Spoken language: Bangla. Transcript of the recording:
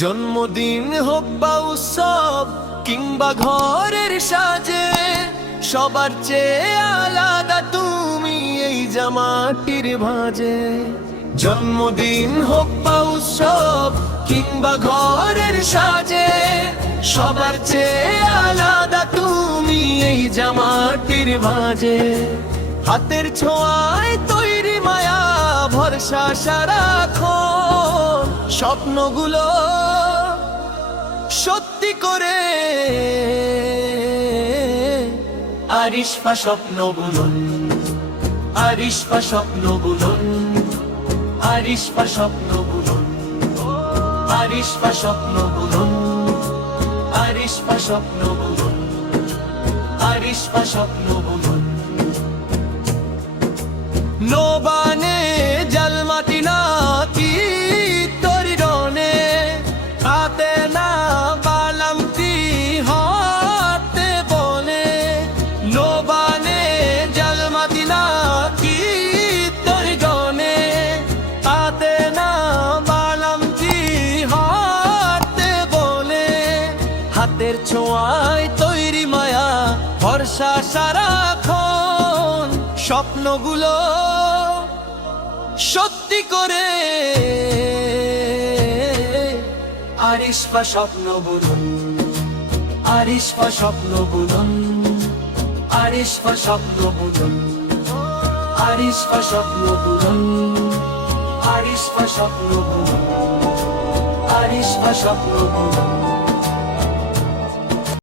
জন্মদিন হোক বা উৎসব কিংবা ঘরের সাজে, সবার চেয়ে আলাদা তুমি এই জামাটির ভাঁজে। জন্মদিন হোক বা উৎসব কিংবা ঘরের সাজে, সবার চেয়ে আলাদা তুমি এই জামাটির ভাঁজে। হাতের ছোঁয়ায় তৈরি মায়া ভরসা সারাক্ষণ, স্বপ্নগুলো সত্যি করে। আরিশপা স্বপ্ন বুনন, আরিশপা স্বপ্ন বুনন, আরিশপা স্বপ্ন বুনন, আরিশপা স্বপ্ন বুনন, আরিশপা স্বপ্ন বুনন, আরিশপা স্বপ্ন বুনন। নোবানে জলমাটি না কি তোরি রনে, হাতে না বালামতি হাতে বলে। নোবানে জলমাটি না কি তোরি রনে, হাতে না বালামতি হাতে বলে। হাতের ছোঁয়ায় তৈরি মায়া ভরসা সারাক্ষণ, স্বপ্নগুলো সত্যি করে। আরিশপা স্বপ্ন বুনন, আরিশপা স্বপ্ন বুনন, আরিশপা স্বপ্ন বুনন, আরিশপা স্বপ্ন বুনন, আরিশপা স্বপ্ন বুনন, আরিশপা স্বপ্ন বুনন।